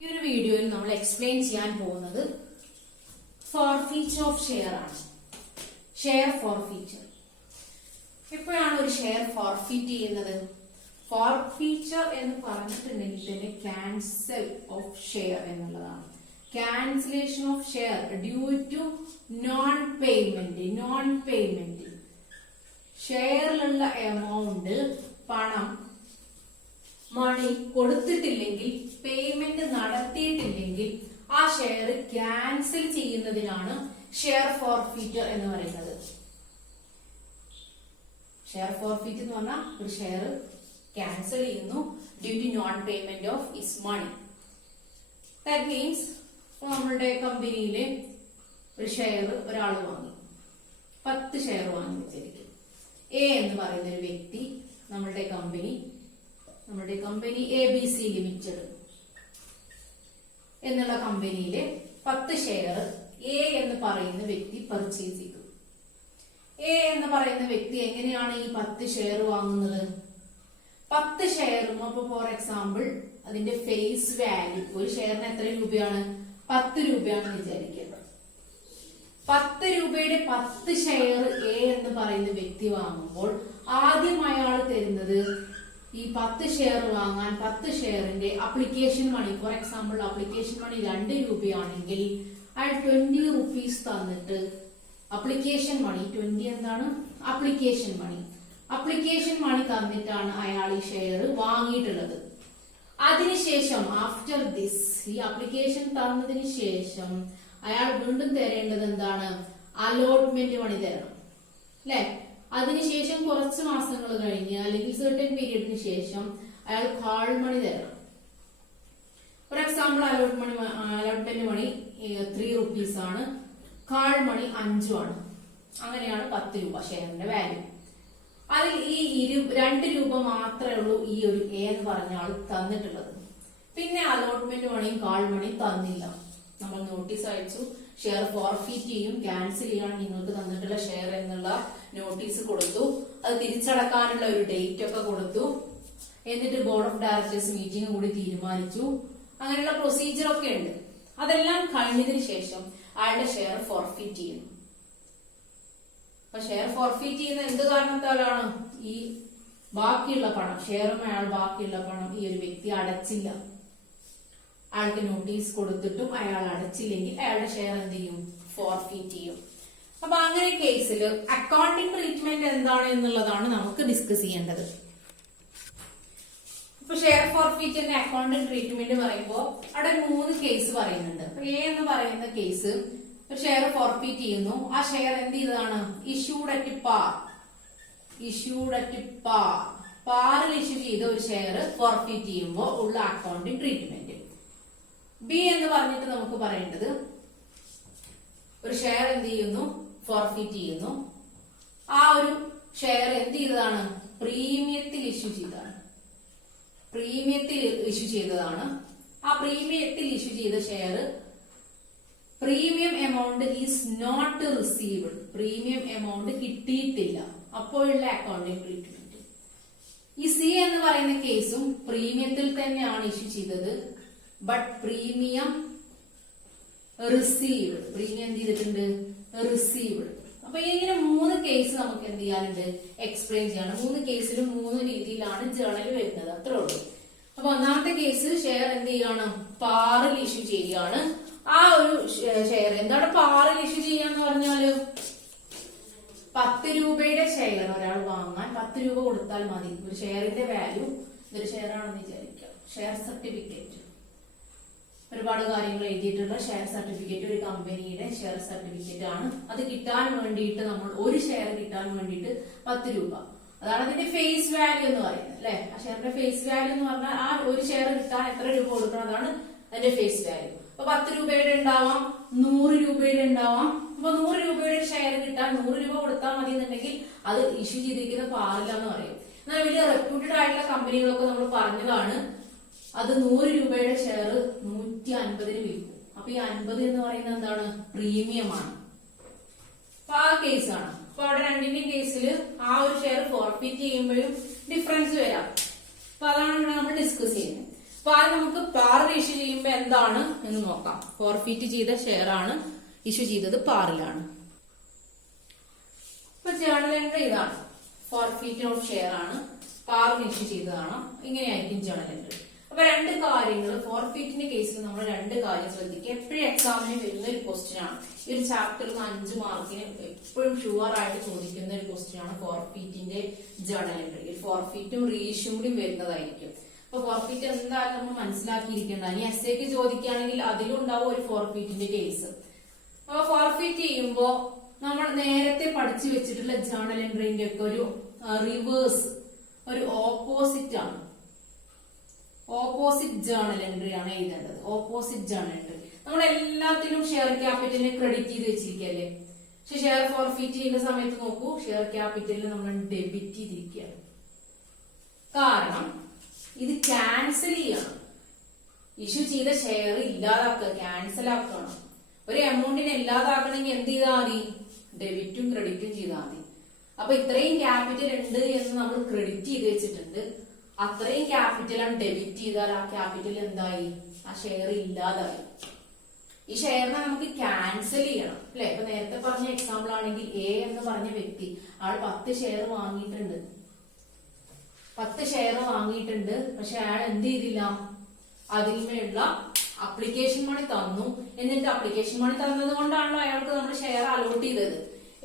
ഈ ഒരു വീഡിയോയിൽ നമ്മൾ എക്സ്പ്ലെയിൻ ചെയ്യാൻ പോകുന്നത് ഫോർഫീച്ചർ ഓഫ് ഷെയർ ആണ്. Share forfeiture. എപ്പോഴാണ് ഒരു ഷെയർ ഫോർഫീറ്റ് ചെയ്യുന്നത്? ഫോർഫീച്ചർ എന്ന് പറഞ്ഞിട്ടുണ്ടെങ്കിൽ തന്നെ ക്യാൻസൽ ഓഫ് ഷെയർ എന്നുള്ളതാണ്. Cancellation of share due to non payment. ഷെയറിലുള്ള എമൗണ്ട് പണം മണി കൊടുത്തിട്ടില്ലെങ്കിൽ, പേയ്മെന്റ് നടത്തിയിട്ടില്ലെങ്കിൽ ആ ഷെയർ ക്യാൻസൽ ചെയ്യുന്നതിനാണ് ഷെയർ ഫോർഫീറ്റർ എന്ന് പറയുന്നത്. ഷെയർ ഫോർഫീറ്റ് എന്ന് പറഞ്ഞാൽ ഒരു ഷെയർ ക്യാൻസൽ ചെയ്യുന്നു due to non payment of his money. That means നമ്മളുടെ കമ്പനിയിലെ ഒരു ഷെയർ ഒരാൾ വാങ്ങി, 10 ഷെയർ വാങ്ങി വെച്ചിരിക്കും. എ എന്ന് പറയുന്ന ഒരു വ്യക്തി നമ്മുടെ കമ്പനി ABC ലിമിറ്റഡ് എന്നുള്ള കമ്പനിയിലെ 10 ഷെയർ എ എന്ന് പറയുന്ന വ്യക്തി പർച്ചേസ് ചെയ്തു. എ എന്ന് പറയുന്ന വ്യക്തി എങ്ങനെയാണ് ഈ 10 ഷെയർ വാങ്ങുന്നത്? 10 ഷെയറും, അപ്പൊ ഫോർ എക്സാമ്പിൾ അതിന്റെ ഫേസ് വാല്യൂ ഒരു ഷെയറിന് എത്ര രൂപയാണ്? 10 രൂപയാണെന്ന് വിചാരിക്കുക. 10 രൂപയുടെ 10 ഷെയർ എ എന്ന് പറയുന്ന വ്യക്തി വാങ്ങുമ്പോൾ ആദ്യം അയാൾ തരുന്നത് ഈ 10 ഷെയർ വാങ്ങാൻ 10 ഷെയറിന്റെ application money, for example application money 2 രൂപയാണെങ്കിൽ അയാൾ 20 റുപ്പീസ് തന്നിട്ട് അപ്ലിക്കേഷൻ മണി 20 എന്താണ്? അപ്ലിക്കേഷൻ മണി തന്നിട്ടാണ് അയാൾ ഈ ഷെയർ വാങ്ങിയിട്ടുള്ളത്. അതിനുശേഷം ആഫ്റ്റർ ദിസ്, ഈ അപ്ലിക്കേഷൻ തന്നതിന് ശേഷം അയാൾ വീണ്ടും തരേണ്ടത് എന്താണ്? അലോട്ട്മെന്റ് മണി തരണം, അല്ലെ? അതിനുശേഷം കുറച്ച് മാസങ്ങൾ കഴിഞ്ഞ് അല്ലെങ്കിൽ സർട്ടൻ പീരീഡിന് ശേഷം അയാൾ കാൾ മണി തരണം. For example allotment money 3 rupees ആണ്, കാൾ മണി 5 ആണ്. അങ്ങനെയാണ് 10 രൂപ ഷെയറിന്റെ വാല്യൂ. അതിൽ ഈ 2 രൂപ മാത്രമേ ഉള്ളൂ ഈ ഒരു എ എന്ന് പറഞ്ഞ ആൾ തന്നിട്ടുള്ളത്. പിന്നെ അലോട്ട്മെന്റ് മണിയും കാൾ മണിയും തന്നില്ല. നമ്മൾ നോട്ടീസ് അയച്ചു, ഷെയർ ഫോർഫീറ്റ് ചെയ്യും, ക്യാൻസൽ ചെയ്യാണ് നിങ്ങൾക്ക് തന്നിട്ടുള്ള ഷെയർ എന്നുള്ള നോട്ടീസ് കൊടുത്തു. അത് തിരിച്ചടക്കാനുള്ള ഒരു ഡേറ്റ് ഒക്കെ കൊടുത്തു. എന്നിട്ട് ബോർഡ് ഓഫ് ഡയറക്ടേഴ്സ് മീറ്റിംഗ് കൂടി തീരുമാനിച്ചു. അങ്ങനെയുള്ള പ്രൊസീജിയർ ഒക്കെ ഉണ്ട്. അതെല്ലാം കഴിഞ്ഞതിന് ശേഷം അയാളുടെ ഷെയർ ഫോർഫീറ്റ് ചെയ്യുന്നു. അപ്പൊ ഷെയർ ഫോർഫീറ്റ് ചെയ്യുന്ന എന്ത് കാരണത്താലാണ്? ഈ ബാക്കിയുള്ള പണം, ഷെയറും അയാൾ ബാക്കിയുള്ള പണം ഈ ഒരു വ്യക്തി അടച്ചില്ല. അയാൾക്ക് നോട്ടീസ് കൊടുത്തിട്ടും അയാൾ അടച്ചില്ലെങ്കിൽ അയാളുടെ ഷെയർ എന്ത് ചെയ്യും? ഫോർഫീറ്റ് ചെയ്യും. അപ്പൊ അങ്ങനെ കേസിൽ അക്കൗണ്ടിംഗ് ട്രീറ്റ്മെന്റ് എന്താണ് എന്നുള്ളതാണ് നമുക്ക് ഡിസ്കസ് ചെയ്യേണ്ടത്. ഇപ്പൊ ഷെയർ ഫോർഫീറ്റിന്റെ അക്കൗണ്ടിംഗ് ട്രീറ്റ്മെന്റ് പറയുമ്പോൾ അവിടെ 3 കേസ് പറയുന്നുണ്ട്. അപ്പൊ എ എന്ന് പറയുന്ന കേസ് ഒരു ഷെയർ ഫോർഫീറ്റ് ചെയ്യുന്നു. ആ ഷെയർ എന്ത് ചെയ്തതാണ്? ഇഷ്യൂഡ് അറ്റ് പാറിൽ ഇഷ്യൂ ചെയ്ത ഒരു ഷെയർ ഫോർഫീറ്റ് ചെയ്യുമ്പോൾ ഉള്ള അക്കൗണ്ടിംഗ് ട്രീറ്റ്മെന്റ്. ബി എന്ന് പറഞ്ഞിട്ട് നമുക്ക് പറയേണ്ടത് ഒരു ഷെയർ എന്ത് ചെയ്യുന്നു? ഫോർഫീറ്റ് ചെയ്യുന്നു. ആ ഒരു ഷെയർ എന്ത് ചെയ്തതാണ്? പ്രീമിയത്തിൽ ഇഷ്യൂ ചെയ്തതാണ്. ആ പ്രീമിയത്തിൽ ഇഷ്യൂ ചെയ്ത share premium amount is not received, premium amount കിട്ടിയിട്ടില്ല. അപ്പോഴുള്ള അക്കൗണ്ടിംഗ് ട്രീറ്റ്മെന്റ്. ഈ സി എന്ന് പറയുന്ന കേസും പ്രീമിയത്തിൽ തന്നെയാണ് ഇഷ്യൂ ചെയ്തത്, ബട്ട് പ്രീമിയം റിസീവ്ഡ്, പ്രീമിയം എന്ത് ചെയ്തിട്ടുണ്ട്? റിസീവ്ഡ്. അപ്പൊ ഇങ്ങനെ 3 കേസ് നമുക്ക് എന്ത് ചെയ്യാനുണ്ട്? എക്സ്പ്ലെയിൻ ചെയ്യണം. 3 കേസിലും 3 രീതിയിലാണ് ജേണൽ വരുന്നത്, അത്രേ ഉള്ളൂ. അപ്പൊ ഒന്നാമത്തെ കേസ് ഷെയർ എന്ത് ചെയ്യാണ്? പാറിൽ ഇഷ്യൂ ചെയ്യുകയാണ്. ആ ഒരു ഷെയർ എന്താണ് പാറിൽ ഇഷ്യൂ ചെയ്യാന്ന് പറഞ്ഞാല് 10 രൂപയുടെ ഷെയർ ഒരാൾ വാങ്ങാൻ 10 രൂപ കൊടുത്താൽ മതി. ഒരു ഷെയറിന്റെ വാല്യൂ, ഇതൊരു ഷെയർ ആണെന്ന് വിചാരിക്കാം. ഷെയർ സർട്ടിഫിക്കറ്റ്, ഒരുപാട് കാര്യങ്ങൾ എഴുതിയിട്ടുള്ള ഷെയർ സർട്ടിഫിക്കറ്റ്, ഒരു കമ്പനിയുടെ ഷെയർ സർട്ടിഫിക്കറ്റ് ആണ്. അത് കിട്ടാൻ വേണ്ടിയിട്ട് നമ്മൾ ഒരു ഷെയർ കിട്ടാൻ വേണ്ടിയിട്ട് 10 രൂപ, അതാണ് അതിന്റെ ഫേസ് വാല്യൂ എന്ന് പറയുന്നത്, അല്ലെ? ആ ഷെയറിന്റെ ഫേസ് വാല്യൂ എന്ന് പറഞ്ഞാൽ ആ ഒരു ഷെയർ കിട്ടാൻ എത്ര രൂപ കൊടുക്കണം, അതാണ് അതിന്റെ ഫേസ് വാല്യൂ. അപ്പൊ 10 രൂപയുടെ ഉണ്ടാവാം, 100 രൂപയുടെ ഉണ്ടാവാം. അപ്പൊ 100 രൂപയുടെ ഷെയർ കിട്ടാൻ 100 രൂപ കൊടുത്താൽ മതി എന്നുണ്ടെങ്കിൽ അത് ഇഷ്യൂ ചെയ്തിരിക്കുന്ന പാടില്ല എന്ന് പറയും. എന്നാൽ വലിയ റെപ്യൂട്ടഡ് ആയിട്ടുള്ള കമ്പനികളൊക്കെ നമ്മൾ പറഞ്ഞതാണ് അത് 100 രൂപയുടെ ഷെയർ 150-ന് വിൽക്കും. അപ്പൊ ഈ 50 എന്ന് പറയുന്നത് എന്താണ്? പ്രീമിയമാണ്. അപ്പൊ ആ കേസാണ്. അപ്പൊ അവിടെ രണ്ടിന്റെയും കേസിൽ ആ ഒരു ഷെയർ ഫോർഫീറ്റ് ചെയ്യുമ്പോഴും ഡിഫറൻസ് വരാം. അപ്പൊ അതാണ് നമ്മൾ ഡിസ്കസ് ചെയ്യുന്നത്. അപ്പൊ അത് നമുക്ക് പാറിൽ ഇഷ്യൂ ചെയ്യുമ്പോ എന്താണ് എന്ന് നോക്കാം. ഫോർഫീറ്റ് ചെയ്ത ഷെയർ ആണ് ഇഷ്യൂ ചെയ്തത് പാറിലാണ്. ഇപ്പൊ ജേണൽ എൻട്രി ഇതാണ്, ഫോർഫീറ്റ് ഓഫ് ഷെയർ ആണ്, പാറിൽ ഇഷ്യൂ ചെയ്തതാണ്. ഇങ്ങനെയായിരിക്കും ജേണൽ എൻട്രി. അപ്പൊ രണ്ട് കാര്യങ്ങൾ ഫോർഫീറ്റിന്റെ കേസിൽ നമ്മൾ രണ്ട് കാര്യം ശ്രദ്ധിക്കുക. എപ്പോഴും എക്സാമിന് വരുന്ന ഒരു ക്വസ്റ്റ്യൻ ആണ്. ഈ ഒരു ചാപ്റ്ററിൽ 5 മാർക്കിന് എപ്പോഴും ഷുവർ ആയിട്ട് ചോദിക്കുന്ന ഒരു ക്വസ്റ്റ്യൻ ആണ് ഫോർഫീറ്റിന്റെ ജേണൽ എൻട്രി. ഫോർഫീറ്റും റീഇഷ്യൂ കൂടി വരുന്നതായിരിക്കും. അപ്പൊ ഫോർഫീറ്റ് എന്തായാലും നമ്മൾ മനസ്സിലാക്കിയിരിക്കേണ്ട. ഇനി എസ് എക്ക് ചോദിക്കുകയാണെങ്കിൽ അതിലും ഉണ്ടാവും ഒരു ഫോർഫീറ്റിന്റെ കേസ്. അപ്പൊ ഫോർഫീറ്റ് ചെയ്യുമ്പോ നമ്മൾ നേരത്തെ പഠിച്ചു വെച്ചിട്ടുള്ള ജേണൽ എൻട്രിന്റെ ഒക്കെ ഒരു റിവേഴ്സ്, ഒരു ഓപ്പോസിറ്റ് ആണ്. ഓപ്പോസിറ്റ് ജേണൽ എൻട്രി ആണ് എഴുതേണ്ടത്. ഓപ്പോസിറ്റ് ജേണൽ എൻട്രി നമ്മൾ എല്ലാത്തിലും ഷെയർ ക്യാപിറ്റലിനെ ക്രെഡിറ്റ് ചെയ്ത് വെച്ചിരിക്കല്ലേ. പക്ഷെ ഷെയർ ഫോർഫീറ്റ് ചെയ്യുന്ന സമയത്ത് നോക്കൂ, ഷെയർ ക്യാപിറ്റലിൽ നമ്മൾ ഡെബിറ്റ് ചെയ്തിരിക്കുകയാണ്. കാരണം ഇത് ക്യാൻസൽ ചെയ്യണം. ഇഷ്യൂ ചെയ്ത ഷെയർ ഇല്ലാതാക്കുക, ക്യാൻസൽ ആക്കണം. ഒരു എമൗണ്ടിനെ ഇല്ലാതാക്കണമെങ്കിൽ എന്ത് ചെയ്താൽ മതി? ഡെബിറ്റും ക്രെഡിറ്റും ചെയ്താൽ മതി. അപ്പൊ ഇത്രയും ക്യാപിറ്റൽ ഉണ്ട് എന്ന് നമ്മൾ ക്രെഡിറ്റ് ചെയ്ത് വെച്ചിട്ടുണ്ട്. അത്രയും ക്യാപിറ്റലാണ് ഡെബിറ്റ് ചെയ്താൽ ആ ക്യാപിറ്റൽ എന്തായി? ആ ഷെയർ ഇല്ലാതായി. ഈ ഷെയറിനെ നമുക്ക് ക്യാൻസൽ ചെയ്യണം അല്ലെ. ഇപ്പൊ നേരത്തെ പറഞ്ഞ എക്സാമ്പിൾ ആണെങ്കിൽ എ എന്ന് പറഞ്ഞ വ്യക്തി ആൾ 10 ഷെയർ വാങ്ങിയിട്ടുണ്ട്. 10 ഷെയർ വാങ്ങിയിട്ടുണ്ട്. പക്ഷെ അയാൾ എന്ത് ചെയ്തില്ല? അതിന്മേലുള്ള അപ്ലിക്കേഷൻ മണി തന്നു. എന്നിട്ട് അപ്ലിക്കേഷൻ മണി തന്നത് കൊണ്ടാണല്ലോ അയാൾക്ക് നമ്മൾ ഷെയർ അലോട്ട് ചെയ്തത്.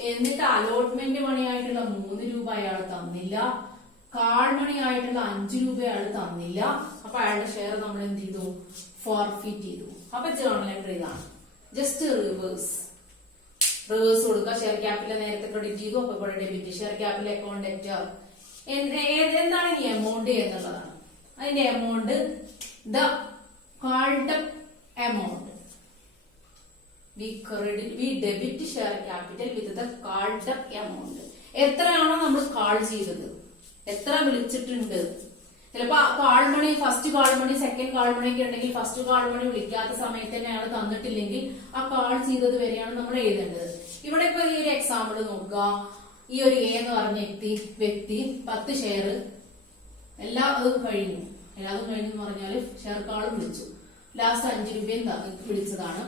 എന്നിട്ട് അലോട്ട്മെന്റ് മണിയായിട്ടുള്ള 3 രൂപ അയാൾ തന്നില്ല. കാൾ മണി ആയിട്ടുള്ള 5 രൂപ അയാൾ തന്നില്ല. അപ്പൊ അയാളുടെ ഷെയർ നമ്മൾ എന്ത് ചെയ്തു? ഫോർഫീറ്റ് ചെയ്തു. അപ്പൊ ജേണൽ എൻട്രി ഇതാണ്. ജസ്റ്റ് റിവേഴ്സ് കൊടുക്കുക. ഷെയർ ക്യാപിറ്റൽ നേരത്തെ ക്രെഡിറ്റ് ചെയ്തു, അപ്പൊ ഇവിടെ debit. Share capital account debtor. എന്താണ് ഈ എമൗണ്ട് എന്നുള്ളതാണ്. അതിന്റെ amount the called amount. We debit share capital with the called amount. എത്രയാണോ നമ്മൾ കാൾ ചെയ്തത്, എത്ര വിളിച്ചിട്ടുണ്ട്. ചിലപ്പോ call money, first call money, second call money ഒക്കെ ഉണ്ടെങ്കിൽ ഫസ്റ്റ് കാൾ മണി വിളിക്കാത്ത സമയത്ത് തന്നെ അയാൾ തന്നിട്ടില്ലെങ്കിൽ ആ കാൾ ചെയ്തത് വരെയാണ് നമ്മൾ എഴുതേണ്ടത്. ഇവിടെ ഇപ്പൊ ഈ ഒരു എക്സാമ്പിൾ നോക്കുക. ഈ ഒരു എ എന്ന് പറഞ്ഞ വ്യക്തി 10 ഷെയർ എല്ലാതും കഴിഞ്ഞു. എല്ലാതും കഴിഞ്ഞു എന്ന് പറഞ്ഞാല് ഷെയർ കാളും വിളിച്ചു. ലാസ്റ്റ് 5 രൂപയും വിളിച്ചതാണ്.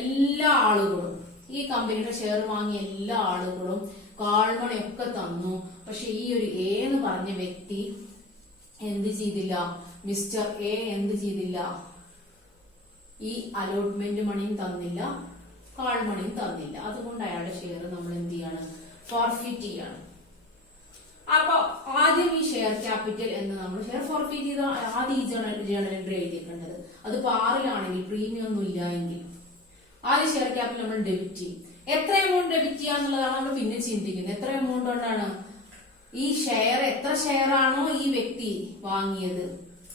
എല്ലാ ആളുകളും, ഈ കമ്പനിയുടെ ഷെയർ വാങ്ങിയ എല്ലാ ആളുകളും കാൾമണിയൊക്കെ തന്നു. പക്ഷെ ഈ ഒരു എ എന്ന് പറഞ്ഞ വ്യക്തി എന്ത് ചെയ്തില്ല? മിസ്റ്റർ എ എന്ത് ചെയ്തില്ല? ഈ അലോട്ട്മെന്റ് മണിയും തന്നില്ല, കാൾ മണിയും തന്നില്ല. അതുകൊണ്ട് അയാളുടെ ഷെയർ നമ്മൾ എന്ത് ചെയ്യാണ്? ഫോർഫീറ്റ് ചെയ്യാണ്. അപ്പൊ ആദ്യം ഈ ഷെയർ ക്യാപിറ്റൽ എന്ന് നമ്മൾ ഷെയർ ഫോർഫീറ്റ് ചെയ്ത ആദ്യം ഈ ജേണൽ എൻട്രി എഴുതിയേണ്ടത്. അത് പാറിലാണെങ്കിൽ പ്രീമിയം ഒന്നും ഇല്ല എങ്കിൽ ആദ്യം ഷെയർ ക്യാപിറ്റൽ നമ്മൾ ഡെബിറ്റ് ചെയ്യും. എത്ര എമൗണ്ട് ഡെബിറ്റ് ചെയ്യാന്നുള്ളതാണ് നമ്മൾ പിന്നെ ചിന്തിക്കുന്നത്. എത്ര എമൗണ്ട് കൊണ്ടാണ് ഈ ഷെയർ, എത്ര ഷെയർ ആണോ ഈ വ്യക്തി വാങ്ങിയത്.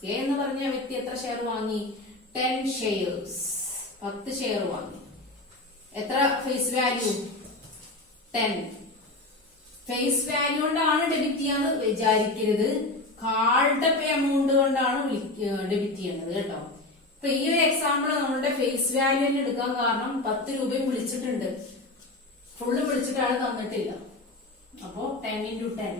എ എന്ന് പറഞ്ഞ വ്യക്തി എത്ര ഷെയർ വാങ്ങി? 10 ഷെയർസ്. 10 ഷെയർ വാങ്ങി. എത്ര ഫേസ് വാല്യൂ? 10. ഫേസ് വാല്യൂ കൊണ്ടാണ് ഡെബിറ്റ് ചെയ്യാന്ന് വിചാരിക്കരുത്. കാൾഡ് എമൗണ്ട് കൊണ്ടാണ് ഡെബിറ്റ് ചെയ്യേണ്ടത് കേട്ടോ. ഇപ്പൊ ഈ ഒരു എക്സാമ്പിൾ നമ്മളുടെ ഫേസ് വാല്യൂ തന്നെ എടുക്കാൻ കാരണം 10 രൂപയും വിളിച്ചിട്ടുണ്ട്, ഫുള്ള് വിളിച്ചിട്ട് ആള് തന്നിട്ടില്ല. അപ്പോ 10 into 10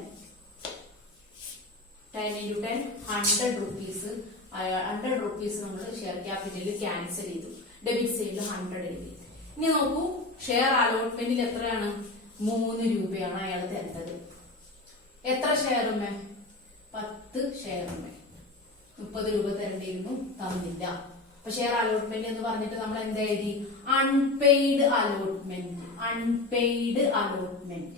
100 റുപ്പീസ്. 100 റുപ്പീസ് നമ്മൾ ഷെയർ ക്യാപിറ്റലിൽ ക്യാൻസൽ ചെയ്തു. ഡെബിറ്റ് സൈഡിൽ 100 എഴുതി. ഇനി നോക്കൂ, ഷെയർ അലോട്ട്മെന്റിൽ എത്രയാണ്? 3 രൂപയാണ് അയാൾ തരുന്നത്. എത്ര ഷെയറുമേ? 10 ഷെയറുമേ 30 രൂപ തരേണ്ടിയിരുന്നു, തന്നില്ല. അപ്പൊ ഷെയർ അലോട്ട്മെന്റ് എന്ന് പറഞ്ഞിട്ട് നമ്മൾ എന്താ എഴുതി? Unpaid allotment. Unpaid allotment.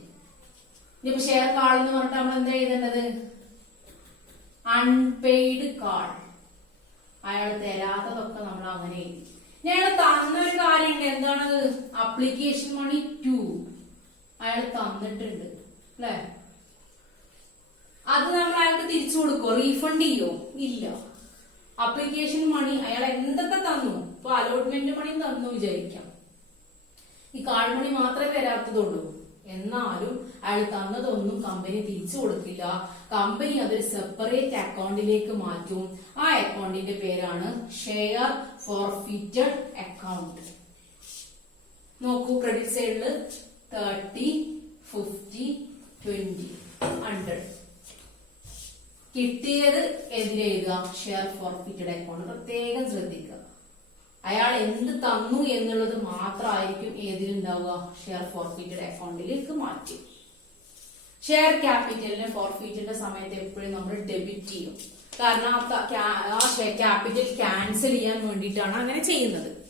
ഇനിയിപ്പോ ഷെയർ കാൾ എന്ന് പറഞ്ഞിട്ട് നമ്മൾ എന്താ എഴുതേണ്ടത്? Unpaid call. അയാൾ തരാത്തതൊക്കെ നമ്മൾ അങ്ങനെ എഴുതി. അയാൾ തന്നൊരു കാര്യമുണ്ട്. എന്താണത്? അപ്ലിക്കേഷൻ മണി 2 അയാൾ തന്നിട്ടുണ്ട് അല്ലെ. അത് നമ്മൾ അയാൾക്ക് തിരിച്ചു കൊടുക്കോ? റീഫണ്ട് ചെയ്യോ? ഇല്ല. അപ്ലിക്കേഷൻ മണി അയാൾ എന്തൊക്കെ തന്നു, ഇപ്പൊ അലോട്ട്മെന്റ് മണിയും തന്നു വിചാരിക്കാം. ഈ കാൾ മണി മാത്രമേ തരാത്തതുള്ളൂ. എന്നാലും അയാൾ തന്നതൊന്നും കമ്പനി തിരിച്ചു കൊടുക്കില്ല. കമ്പനി അതൊരു സെപ്പറേറ്റ് അക്കൗണ്ടിലേക്ക് മാറ്റും. ആ അക്കൗണ്ടിന്റെ പേരാണ് ഷെയർ ഫോർഫീറ്റഡ് അക്കൗണ്ട്. നോക്കൂ, ക്രെഡിറ്റ് സൈഡില് 30, 50, 20, 100. കിട്ടിയത് എതിരെഴുതുക ഷെയർ ഫോർഫിറ്റഡ് അക്കൗണ്ട്. പ്രത്യേകം ശ്രദ്ധിക്കുക. അയാൾ എന്ത് തന്നു എന്നുള്ളത് മാത്രമായിരിക്കും ഏതിലുണ്ടാവുക, ഷെയർ ഫോർഫിറ്റഡ് അക്കൗണ്ടിലേക്ക് മാറ്റി. ഷെയർ ക്യാപിറ്റലിന് ഫോർഫിറ്റിന്റെ സമയത്ത് എപ്പോഴും നമ്മൾ ഡെബിറ്റ് ചെയ്യും. കാരണം ആ ക്യാപിറ്റൽ ക്യാൻസൽ ചെയ്യാൻ വേണ്ടിയിട്ടാണ് അങ്ങനെ ചെയ്യുന്നത്.